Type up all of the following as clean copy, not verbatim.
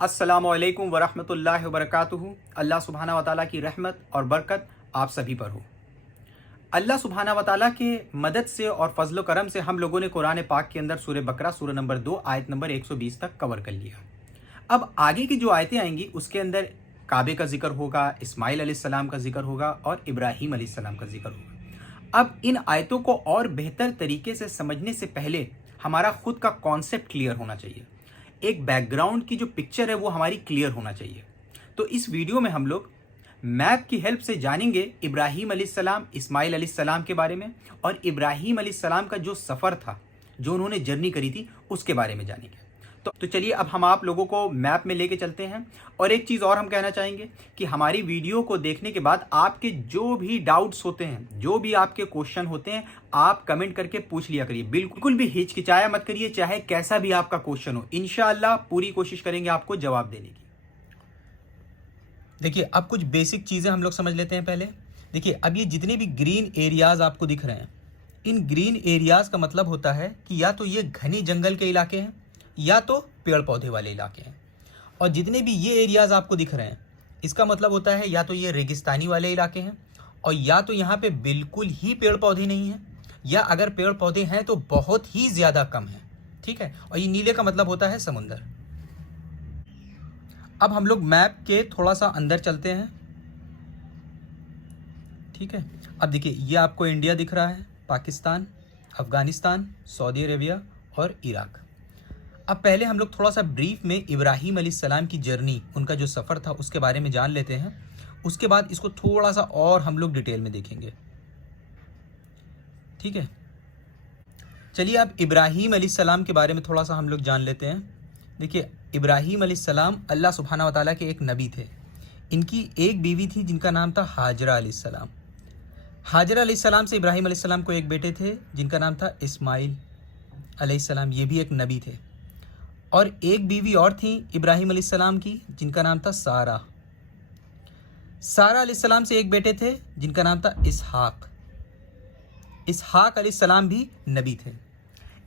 अस्सलामुअलैकुम वरहमतुल्लाहि वबरकातुहू। अल्लाह सुब्हाना व तआला की रहमत और बरकत आप सभी पर हो। अल्लाह सुब्हाना व तआला के मदद से और फजल करम से हम लोगों ने कुरान पाक के अंदर सूरह बकरा सूरह नंबर 2 आयत नंबर 120 तक कवर कर लिया। अब आगे की जो आयतें आएंगी उसके अंदर काबे का जिक्र होगा, इस्माइल अलैहिस्सलाम का जिक्र होगा और इब्राहीम अलैहिस्सलाम का जिक्र होगा। अब इन आयतों को और बेहतर तरीके से समझने से पहले हमारा खुद का कॉन्सेप्ट क्लियर होना चाहिए। एक बैकग्राउंड की जो पिक्चर है वो हमारी क्लियर होना चाहिए। तो इस वीडियो में हम लोग मैप की हेल्प से जानेंगे इब्राहीम अलैहिस्सलाम, इस्माइल अलैहिस्सलाम के बारे में, और इब्राहीम अलैहिस्सलाम का जो सफ़र था, जो उन्होंने जर्नी करी थी, उसके बारे में जानेंगे। तो चलिए अब हम आप लोगों को मैप में लेके चलते हैं। और एक चीज़ और हम कहना चाहेंगे कि हमारी वीडियो को देखने के बाद आपके जो भी डाउट्स होते हैं, जो भी आपके क्वेश्चन होते हैं, आप कमेंट करके पूछ लिया करिए। बिल्कुल भी हिचकिचाया मत करिए, चाहे कैसा भी आपका क्वेश्चन हो। इंशाअल्लाह पूरी कोशिश करेंगे आपको जवाब देने की। देखिए अब कुछ बेसिक चीज़ें हम लोग समझ लेते हैं पहले। देखिए अब ये जितने भी ग्रीन एरियाज़ आपको दिख रहे हैं, इन ग्रीन एरियाज़ का मतलब होता है कि या तो ये घने जंगल के इलाके हैं या तो पेड़ पौधे वाले इलाके हैं। और जितने भी ये एरियाज़ आपको दिख रहे हैं, इसका मतलब होता है या तो ये रेगिस्तानी वाले इलाके हैं, और या तो यहाँ पे बिल्कुल ही पेड़ पौधे नहीं हैं, या अगर पेड़ पौधे हैं तो बहुत ही ज़्यादा कम है। ठीक है, और ये नीले का मतलब होता है समुंदर। अब हम लोग मैप के थोड़ा सा अंदर चलते हैं। ठीक है, अब देखिए ये आपको इंडिया दिख रहा है, पाकिस्तान, अफ़गानिस्तान, सऊदी अरेबिया और इराक। अब पहले हम लोग थोड़ा सा ब्रीफ में इब्राहीम अलैहिस्सलाम की जर्नी, उनका जो सफ़र था उसके बारे में जान लेते हैं। उसके बाद इसको थोड़ा सा और हम लोग डिटेल में देखेंगे। ठीक है, चलिए अब इब्राहीम अलैहिस्सलाम के बारे में थोड़ा सा हम लोग जान लेते हैं। देखिए इब्राहीम अलैहिस्सलाम अल्लाह सुब्हाना व तआला के एक नबी थे। इनकी एक बीवी थी जिनका नाम था हाजरा अलैहिस्सलाम। हाजरा अलैहिस्सलाम से इब्राहीम अलैहिस्सलाम को एक बेटे थे जिनका नाम था इस्माइल अलैहिस्सलाम, ये भी एक नबी थे। और एक बीवी और थी इब्राहीम अलैहिस्सलाम की जिनका नाम था सारा। सारा अलैहिस्सलाम से एक बेटे थे जिनका नाम था इसहाक। इसहाक अलैहिस्सलाम भी नबी थे।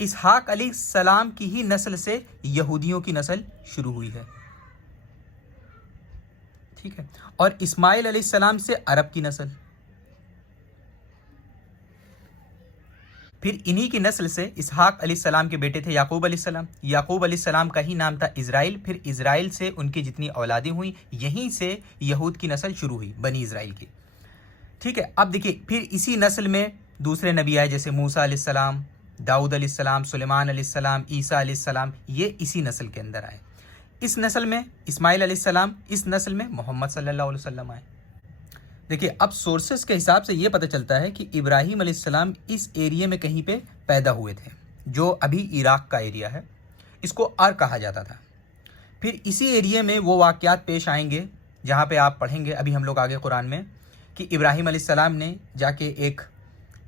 इसहाक अलैहिस्सलाम की ही नस्ल से यहूदियों की नस्ल शुरू हुई है। ठीक है, और इस्माइल अलैहिस्सलाम से अरब की नस्ल। फिर इन्हीं की नस्ल से इसहाक अलैहिस्सलाम के बेटे थे याकूब अलैहिस्सलाम। याकूब अलैहिस्सलाम का ही नाम था इज़राइल। फिर इज़राइल से उनकी जितनी औलादें हुई, यहीं से यहूद की नस्ल शुरू हुई, बनी इज़राइल की। ठीक है, अब देखिए फिर इसी नस्ल में दूसरे नबी आए, जैसे मूसा अलैहिस्सलाम, दाऊद अलैहिस्सलाम, सुलेमान अलैहिस्सलाम, ईसा अलैहिस्सलाम, ये इसी नस्ल के अंदर आए। इस नस्ल में इस्माइल अलैहिस्सलाम, इस नस्ल में मोहम्मद सल्लल्लाहु अलैहि वसल्लम आए। देखिए अब सोर्सेस के हिसाब से ये पता चलता है कि इब्राहीम अलैहिस्सलाम इस एरिया में कहीं पे पैदा हुए थे, जो अभी इराक का एरिया है। इसको अर कहा जाता था। फिर इसी एरिया में वो वाक़यात पेश आएंगे जहाँ पे आप पढ़ेंगे अभी हम लोग आगे कुरान में, कि इब्राहीम अलैहिस्सलाम ने जाके एक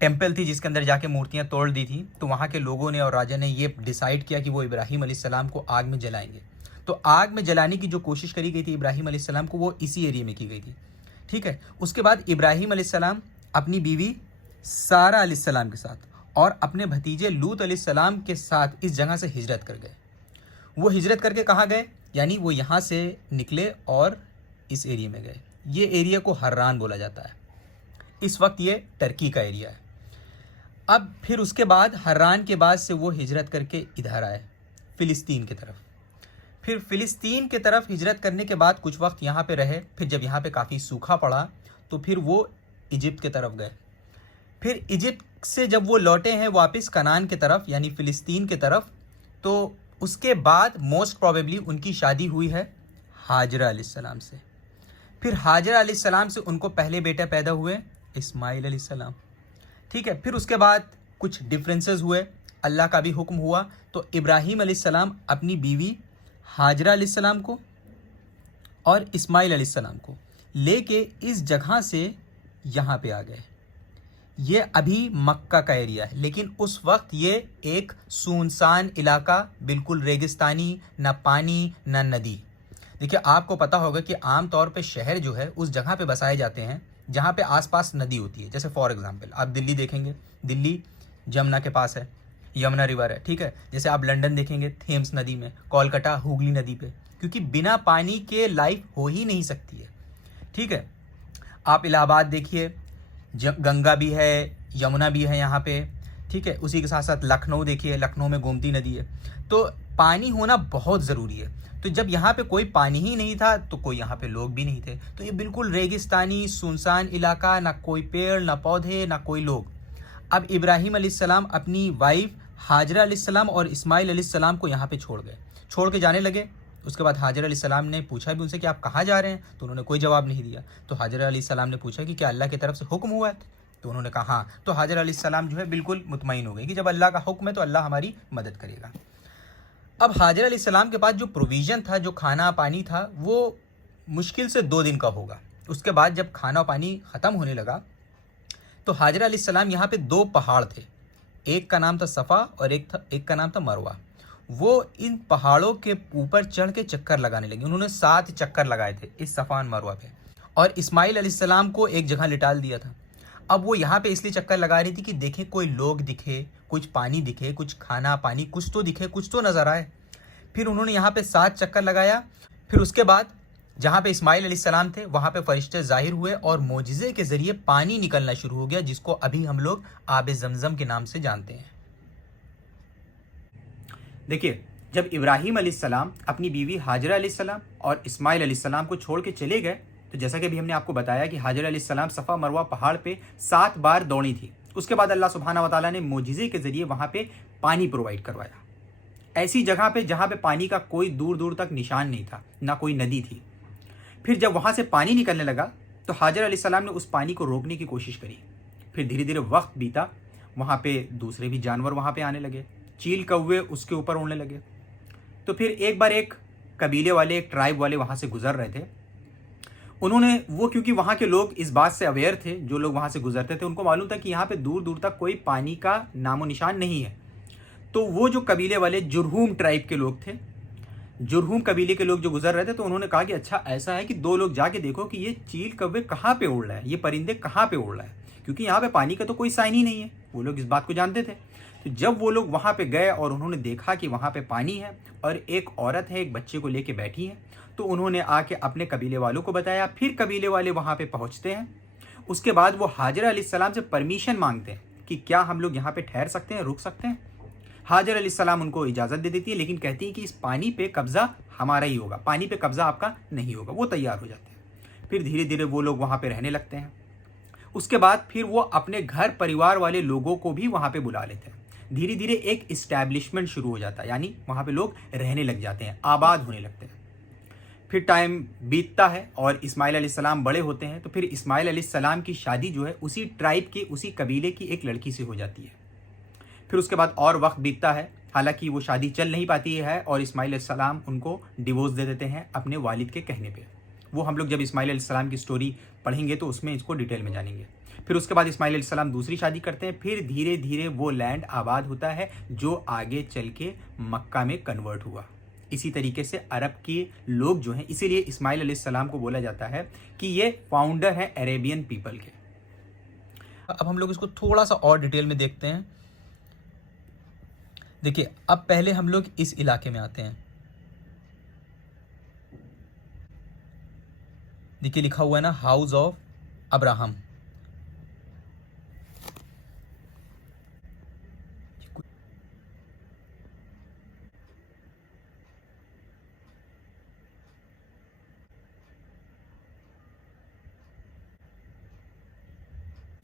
टेम्पल थी जिसके अंदर जाके मूर्तियाँ तोड़ दी थी, तो वहाँ के लोगों ने और राजा ने ये डिसाइड किया कि वो इब्राहीम अलैहिस्सलाम को आग में जलाएंगे। तो आग में जलाने की जो कोशिश करी गई थी इब्राहीम अलैहिस्सलाम को, वो इसी एरिया में की गई थी। ठीक है, उसके बाद इब्राहीम अलैहिस्सलाम अपनी बीवी सारा अलैहिस्सलाम के साथ और अपने भतीजे लूत अलैहिस्सलाम के साथ इस जगह से हिजरत कर गए। वो हिजरत करके कहाँ गए, यानी वो यहाँ से निकले और इस एरिया में गए। ये एरिया को हर्रान बोला जाता है। इस वक्त ये टर्की का एरिया है। अब फिर उसके बाद हर्रान के बाद से वो हिजरत करके इधर आए फ़िलिस्तीन की तरफ। फिर फ़िलिस्तीन की तरफ हिजरत करने के बाद कुछ वक्त यहाँ पे रहे। फिर जब यहाँ पे काफ़ी सूखा पड़ा तो फिर वो इजिप्ट की तरफ गए। फिर इजिप्ट से जब वो लौटे हैं वापस कनान की तरफ, यानी फ़िलिस्तीन की तरफ, तो उसके बाद मोस्ट प्रोबेबली उनकी शादी हुई है हाजरा अलैहिस्सलाम से। फिर हाजरा अलैहिस्सलाम से उनको पहले बेटा पैदा हुए इस्माइल अलैहिस्सलाम। ठीक है, फिर उसके बाद कुछ डिफरेंसेस हुए, अल्लाह का भी हुक्म हुआ, तो इब्राहीम अलैहिस्सलाम अपनी बीवी हाजरा अलैहिस्सलाम को और इस्माइल अलैहिस्सलाम को लेके इस जगह से यहाँ पे आ गए। ये अभी मक्का का एरिया है, लेकिन उस वक्त ये एक सुनसान इलाका, बिल्कुल रेगिस्तानी, ना पानी ना नदी। देखिए आपको पता होगा कि आम तौर पे शहर जो है उस जगह पे बसाए जाते हैं जहाँ पे आसपास नदी होती है। जैसे फॉर एग्जांपल आप दिल्ली देखेंगे, दिल्ली जमुना के पास है, यमुना रिवर है, ठीक है। जैसे आप लंदन देखेंगे थेम्स नदी में, कोलकाता हुगली नदी पे, क्योंकि बिना पानी के लाइफ हो ही नहीं सकती है, ठीक है। आप इलाहाबाद देखिए, गंगा भी है, यमुना भी है यहाँ पे, ठीक है। उसी के साथ साथ लखनऊ देखिए, लखनऊ में गोमती नदी है। तो पानी होना बहुत ज़रूरी है। तो जब यहाँ पे कोई पानी ही नहीं था तो कोई यहाँ पे लोग भी नहीं थे, तो ये बिल्कुल रेगिस्तानी सुनसान इलाका, ना कोई पेड़ ना पौधे ना कोई लोग। अब इब्राहिम अलैहिस्सलाम अपनी वाइफ हाजरा अलैहिस्सलाम और इस्माइल अलैहिस्सलाम को यहाँ पे छोड़ गए, छोड़ के जाने लगे। उसके बाद हाजरा अलैहिस्सलाम ने पूछा भी उनसे कि आप कहाँ जा रहे हैं, तो उन्होंने कोई जवाब नहीं दिया। तो हाजरा अलैहिस्सलाम ने पूछा कि क्या अल्लाह की तरफ से हुक्म हुआ है, तो उन्होंने कहा हाँ। तो हाजरा अलैहिस्सलाम जो है बिल्कुल मुतमईन हो गई कि जब अल्लाह का हुक्म है तो अल्लाह हमारी मदद करेगा। अब हाजरा अलैहिस्सलाम के पास जो प्रोविज़न था, जो खाना पानी था, वो मुश्किल से 2 दिन का होगा। उसके बाद जब खाना पानी ख़त्म होने लगा तो हाजरा अलैहिस्सलाम यहाँ पे 2 पहाड़ थे, एक का नाम था सफ़ा और एक का नाम था मरवा। वो इन पहाड़ों के ऊपर चढ़ के चक्कर लगाने लगे। उन्होंने 7 चक्कर लगाए थे इस सफ़ा और मरवा पे, और इस्माइल अलैहिस्सलाम को एक जगह लिटाल दिया था। अब वो यहाँ पे इसलिए चक्कर लगा रही थी कि देखें कोई लोग दिखे, कुछ पानी दिखे, कुछ खाना पानी कुछ तो दिखे, कुछ तो नज़र आए। फिर उन्होंने यहाँ पे 7 चक्कर लगाया। फिर उसके बाद जहाँ पे इस्माइल अलैहिस्सलाम थे वहाँ पे फरिश्ते ज़ाहिर हुए और मोजिज़े के ज़रिए पानी निकलना शुरू हो गया, जिसको अभी हम लोग आब ज़मज़म के नाम से जानते हैं। देखिए, जब इब्राहिम अलैहिस्सलाम अपनी बीवी हाजरा अलैहिस्सलाम और इस्माइल अलैहिस्सलाम को छोड़ के चले गए, तो जैसा कि अभी हमने आपको बताया कि हाजरा अलैहिस्सलाम सफ़ा मरवा पहाड़ पे 7 बार दौड़ी थी। उसके बाद अल्लाह सुब्हाना व तआला ने मोजिज़े के ज़रिए वहाँ पे पानी प्रोवाइड करवाया, ऐसी जगह पे जहाँ पे पानी का कोई दूर दूर तक निशान नहीं था, ना कोई नदी थी। फिर जब वहाँ से पानी निकलने लगा तो हाजरा अलैहिस्सलाम ने उस पानी को रोकने की कोशिश करी। फिर धीरे धीरे वक्त बीता, वहाँ पे दूसरे भी जानवर वहाँ पे आने लगे, चील कौवे उसके ऊपर उड़ने लगे। तो फिर एक बार एक कबीले वाले, एक ट्राइब वाले वहाँ से गुजर रहे थे। उन्होंने क्योंकि वहाँ के लोग इस बात से अवेयर थे, जो लोग वहाँ से गुजरते थे उनको मालूम था कि यहाँ पे दूर दूर तक कोई पानी का नामो निशान नहीं है। तो वो जो कबीले वाले जुरहूम ट्राइब के लोग थे, जुरहूम कबीले के लोग जो गुजर रहे थे, तो उन्होंने कहा कि अच्छा ऐसा है कि 2 लोग जाके देखो कि ये चील कौवे कहाँ पे उड़ रहा है, ये परिंदे कहाँ पे उड़ रहा है, क्योंकि यहाँ पे पानी का तो कोई साइन ही नहीं है। वो लोग इस बात को जानते थे। तो जब वो लोग वहाँ पे गए और उन्होंने देखा कि वहाँ पे पानी है और एक औरत है एक बच्चे को लेके बैठी है, तो उन्होंने आके अपने कबीले वालों को बताया। फिर कबीले वाले वहाँ पे पहुँचते हैं। उसके बाद वो हाजरा अलैहिस्सलाम से परमिशन मांगते हैं कि क्या हम लोग यहाँ पे ठहर सकते हैं, रुक सकते हैं। हाजरा अलैहिस्सलाम उनको इजाज़त दे देती है, लेकिन कहती है कि इस पानी पे कब्ज़ा हमारा ही होगा, पानी पे कब्ज़ा आपका नहीं होगा। वो तैयार हो जाते हैं। फिर धीरे धीरे वो लोग वहाँ पे रहने लगते हैं। उसके बाद फिर वो अपने घर परिवार वाले लोगों को भी वहाँ पे बुला लेते हैं। धीरे धीरे एक इस्टेब्लिशमेंट शुरू हो जाता है, यानी वहाँ पे लोग रहने लग जाते हैं, आबाद होने लगते हैं। फिर टाइम बीतता है और इस्माइल अलैहिस्सलाम बड़े होते हैं। तो फिर इस्माइल अलैहिस्सलाम की शादी जो है उसी ट्राइब की, उसी कबीले की एक लड़की से हो जाती है। फिर उसके बाद और वक्त बीतता है, हालांकि वो शादी चल नहीं पाती है और इस्माइल अलैहिस्सलाम उनको डिवोर्स दे देते हैं अपने वालिद के कहने पे। वो हम लोग जब इस्माइल अलैहिस्सलाम की स्टोरी पढ़ेंगे तो उसमें इसको डिटेल में जानेंगे। फिर उसके बाद इस्माइल अलैहिस्सलाम दूसरी शादी करते हैं। फिर धीरे धीरे वो लैंड आबाद होता है जो आगे चल के मक्का में कन्वर्ट हुआ। इसी तरीके से अरब के लोग जो हैं, इसीलिए इस्माइल अलैहिस्सलाम को बोला जाता है कि ये फाउंडर है अरेबियन पीपल के। अब हम लोग इसको थोड़ा सा और डिटेल में देखते हैं। देखिए, अब पहले हम लोग इस इलाके में आते हैं। देखिए लिखा हुआ है ना, हाउस ऑफ अब्राहम।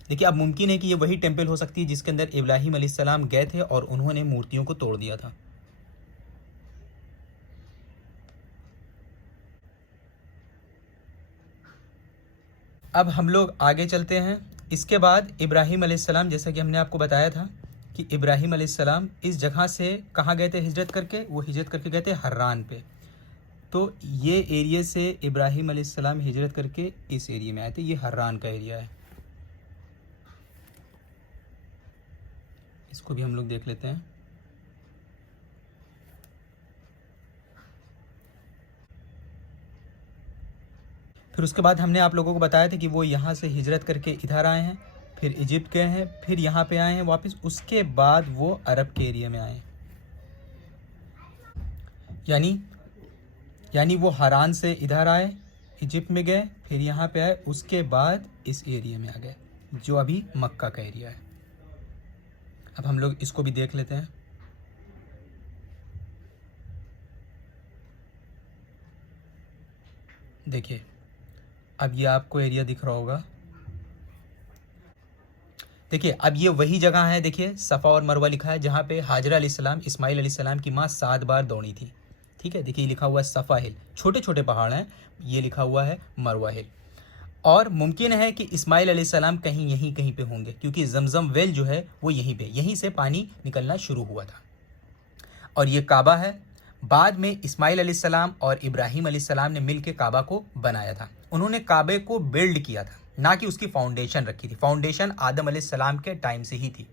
देखिए, अब मुमकिन है कि ये वही टेम्पल हो सकती है जिसके अंदर इब्राहिम अलैहिस्सलाम गए थे और उन्होंने मूर्तियों को तोड़ दिया था। अब हम लोग आगे चलते हैं। इसके बाद इब्राहिम अलैहिस्सलाम, जैसा कि हमने आपको बताया था कि इब्राहिम अलैहिस्सलाम इस जगह से कहाँ गए थे हिजरत करके, वो हिजरत करके गए थे हर्रान पे। तो ये एरिया से इब्राहिम अलैहिस्सलाम हिजरत करके इस एरिया में आए थे। ये हर्रान का एरिया है, इसको भी हम लोग देख लेते हैं। फिर उसके बाद हमने आप लोगों को बताया था कि वो यहाँ से हिजरत करके इधर आए हैं। फिर इजिप्ट गए हैं, फिर यहाँ पे आए हैं वापस, उसके बाद वो अरब के एरिया में आए। यानी वो हरान से इधर आए, इजिप्ट में गए, फिर यहाँ पे आए, उसके बाद इस एरिया में आ गए जो अभी मक्का का एरिया है। अब हम लोग इसको भी देख लेते हैं। देखिए अब ये आपको एरिया दिख रहा होगा। देखिए अब ये वही जगह है, देखिए सफ़ा और मरवा लिखा है, जहाँ पे हाजरा अलैहिस्सलाम इस्माइल अलैहिस्सलाम की माँ 7 बार दौड़ी थी। ठीक है, देखिए लिखा हुआ है सफ़ा हिल, छोटे छोटे पहाड़ हैं, ये लिखा हुआ है मरवा हिल। और मुमकिन है कि इस्माइल अलैहिस्सलाम कहीं पे होंगे, क्योंकि जमजम वेल जो है वो यहीं से पानी निकलना शुरू हुआ था। और ये काबा है। बाद में इस्माइल अलैहिस्सलाम और इब्राहीम अलैहिस्सलाम ने मिलकर काबा को बनाया था। उन्होंने काबे को बिल्ड किया था, ना कि उसकी फाउंडेशन रखी थी। फाउंडेशन आदम अलैहिस्सलाम के टाइम से ही थी।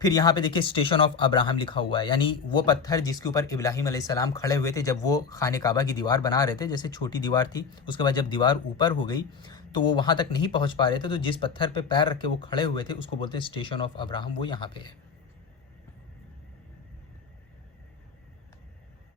फिर यहाँ पे देखिए स्टेशन ऑफ अब्राहम लिखा हुआ है, यानी वो पत्थर जिसके ऊपर इब्राहीम अलैहिस्सलाम खड़े हुए थे जब वो खाने काबा की दीवार बना रहे थे। जैसे छोटी दीवार थी, उसके बाद जब दीवार ऊपर हो गई तो वो वहाँ तक नहीं पहुँच पा रहे थे, तो जिस पत्थर पे पैर रख के वो खड़े हुए थे उसको बोलते हैं स्टेशन ऑफ अब्राहम, वो यहाँ पे है।